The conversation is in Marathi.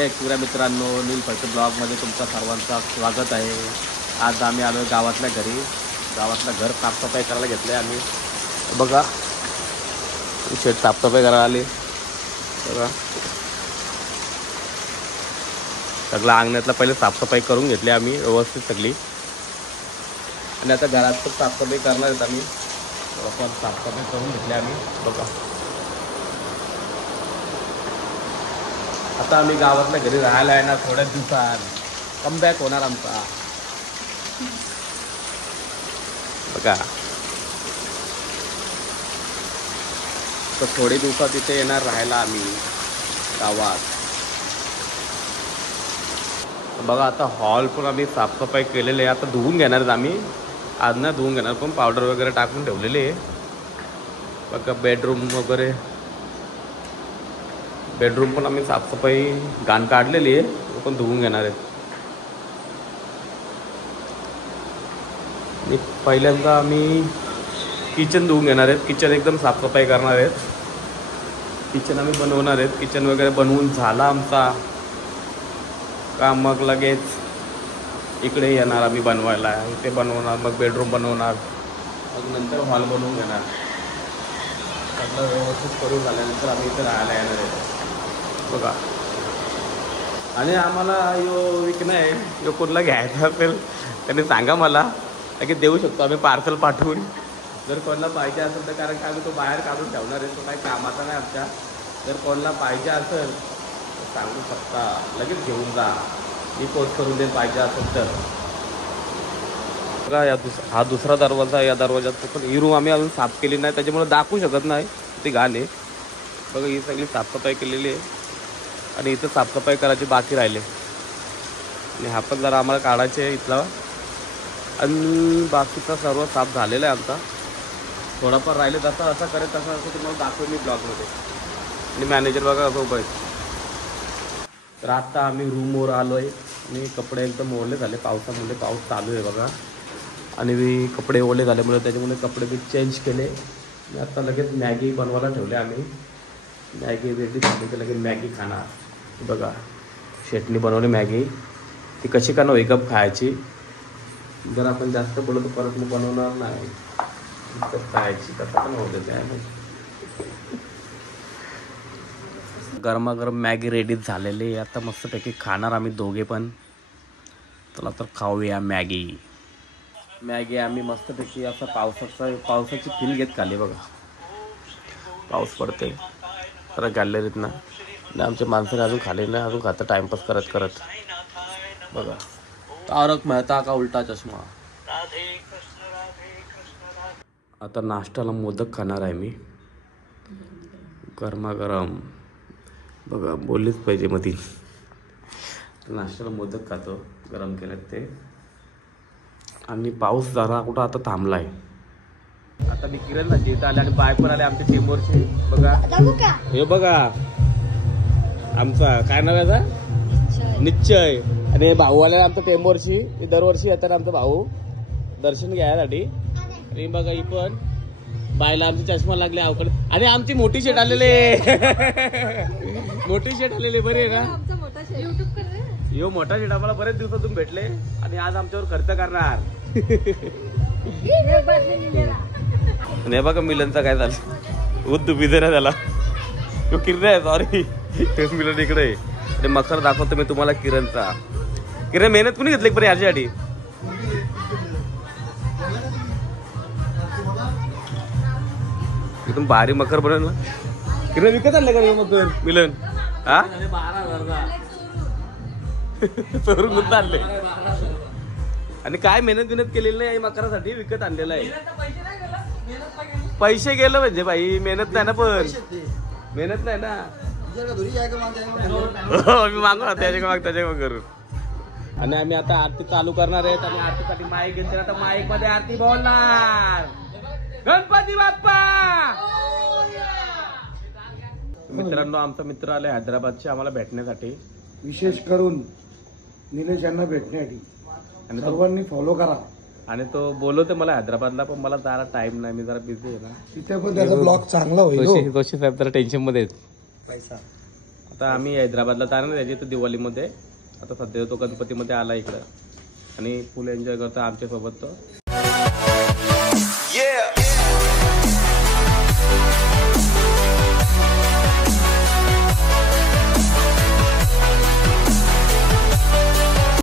जय एकविरा मित्रांनो, नील फलटण ब्लॉगमध्ये तुमच्या सर्वांचं स्वागत आहे। आज आम्ही आलो गावातल्या घरी। गावातलं घर साफसफाई करायला घेतलं आहे आम्ही। बघा शेत साफसफाई करायला आली। बघा सगळं अंगणातलं पहिले साफसफाई करून घेतली आम्ही व्यवस्थित सगळी, आणि आता घरात पण साफसफाई करणार आहेत आम्ही। आपण साफसफाई करून घेतली आम्ही। बघा आता आम्ही गावातल्या घरी राहायला आहे ना, थोड्याच दिवसात कमबॅक होणार आमचा। बघा तर थोडे दिवसात इथे येणार राहायला आम्ही गावात। बघा आता हॉल पण आम्ही साफसफाई केलेले आहे। आता धुवून घेणार आहेत आम्ही, आज ना धुवून घेणार, पण पावडर वगैरे टाकून ठेवलेले आहे। बघा बेडरूम वगैरे, बेडरूम पण आम्ही साफसफाई घाण काढलेली आहे, तो पण धुवून घेणार आहेत। आणि पहिल्यांदा आम्ही किचन धुवून घेणार आहेत। किचन एकदम साफसफाई करणार आहेत। किचन आम्ही बनवणार आहेत। किचन वगैरे बनवून झाला आमचा का मग लगेच इकडे येणार आम्ही बनवायला। इथे बनवणार, मग बेडरूम बनवणार, मग नंतर हॉल बनवून घेणार। सगळं व्यवस्थित करून झाल्यानंतर आम्ही इथे राहायला येणार आहे। बघा आणि आम्हाला यो विकणं आहे, यो कोणाला घ्यायचा असेल त्यांनी सांगा मला, की देऊ शकतो आम्ही पार्सल पाठवून। जर कोणाला पाहिजे असेल तर, कारण की आम्ही तो बाहेर काढून ठेवणार आहे, तो काही कामाचा नाही आमच्या। जर कोणाला पाहिजे असेल तर सांगू शकता, लगेच घेऊन जा, मी पोस्ट करून देईन पाहिजे असेल तर। बघा हा दुसरा दरवाजा, या दरवाजात पण ही रूम आम्ही अजून साफ केली नाही, त्याच्यामुळे दाखवू शकत नाही, ती घाण आहे। बघा ही सगळी साफसफाई केलेली आहे, आणि इथं साफसफाई करायची बाकी राहिले, आणि हा पण जरा आम्हाला काढायचे आहे इथला, आणि बाकीचा सर्व साफ झालेला आहे आमचा। थोडाफार राहिले, जसा असा करेल तसा असं तुम्हाला दाखवेल मी ब्लॉगमध्ये। आणि मॅनेजर बघा असं उभं आहे। तर आता आम्ही रूमवर आलो आहे, आणि कपडे एकदम ओले झाले पावसामुळे, पाऊस चालू आहे बघा, आणि कपडे ओले झाल्यामुळे त्याच्यामुळे कपडे मी चेंज केले। आणि आता लगेच मॅगी बनवायला ठेवले आम्ही। मॅगी रेडी झाली की लगेच मॅगी खाणार। बघा शेटनी बनवली मॅगी, ती कशी का नव्हे कप खायची। जर आपण जास्त बोलतो परत मग बनवणार नाही, खायची कसं पण होऊ देते आहे। गरमागरम मॅगी रेडी झालेली आहे, आता मस्तपैकी खाणार आम्ही दोघे पण। चला तर खाऊया मॅगी। मॅगी आम्ही मस्तपैकी असं पावसाची फील घेत खाली। बघा पाऊस पडते तर गॅलरीत ना, आमच्या माणसाने अजून खाली नाही, अजून खातं टाइमपास करत करत। बघा तारक मेहता का उलटा चष्मा। आता नाश्त्याला मोदक खाणार आहे मी, गरमागरम। बघा बोललीच पाहिजे मधी, नाश्त्याला मोदक खातो गरम केलेत ते। आणि पाऊस जरा कुठं आता थांबला आहे। आता मी किरण इथं आले, आणि बाय पण आले आमच्या टीमवरची। बघा हे बघा आमचा काय नाव आहे आता, निश्चय। आणि हे भाऊ आले आमच्या टेंबोरची, दरवर्षी येतात आमचा भाऊ दर्शन घ्यायसाठी। आणि बघा ही पण बायला आमचे चष्मा लागले अवकड, आणि आमची मोठी शेट आलेले मोठी शेट आलेले बरे आहे ना। यो मोठा शेट आम्हाला बरेच दिवसातून भेटले, आणि आज आमच्यावर खर्च करणार। नाही बघा मिलनचा काय झालं, उद्दू बिझे ना त्याला, तो किरण आहे, सॉरी मिलन इकडे आहे। आणि मखर दाखवतो मी तुम्हाला किरणचा। किरण मेहनत कुणी घेतली बरं याच्यासाठी? एकदम भारी मखर बनल ना। किरण विकत आणलं का मखर मिलन? हा चोरून गुंत आणले, आणि काय मेहनत केलेली नाही मकरासाठी, विकत आणलेलं आहे। पैसे गेलं म्हणजे भाई, मेहनत नाही ना, पण मेहनत नाही ना। मी मागू ना त्याच्या करून। आणि आम्ही आता आरती चालू करणार आहेत, आणि आरतीसाठी माईक घेतले। आता माईक मध्ये आरती बोलणार, गणपती बाप्पा। मित्रांनो आमचा मित्र आले हैदराबादचे आम्हाला भेटण्यासाठी, विशेष करून निलेश यांना भेटण्यासाठी, आणि सर्वांनी फॉलो करा। आणि तो बोलवते मला हैदराबादला, पण मला जायला टाइम नाही, मी जरा बिझी आहे ना। तिथे पण त्याचा ब्लॉग चांगला होईल। जोशी साहेब जरा टेन्शन मध्ये आहेत। पैसा आता आम्ही हैदराबादला जाणार त्याची तर दिवाळीमध्ये. आता सध्या तो गणपतीमध्ये आला इकडं आणि फुल एन्जॉय करतो आमच्यासोबत तो.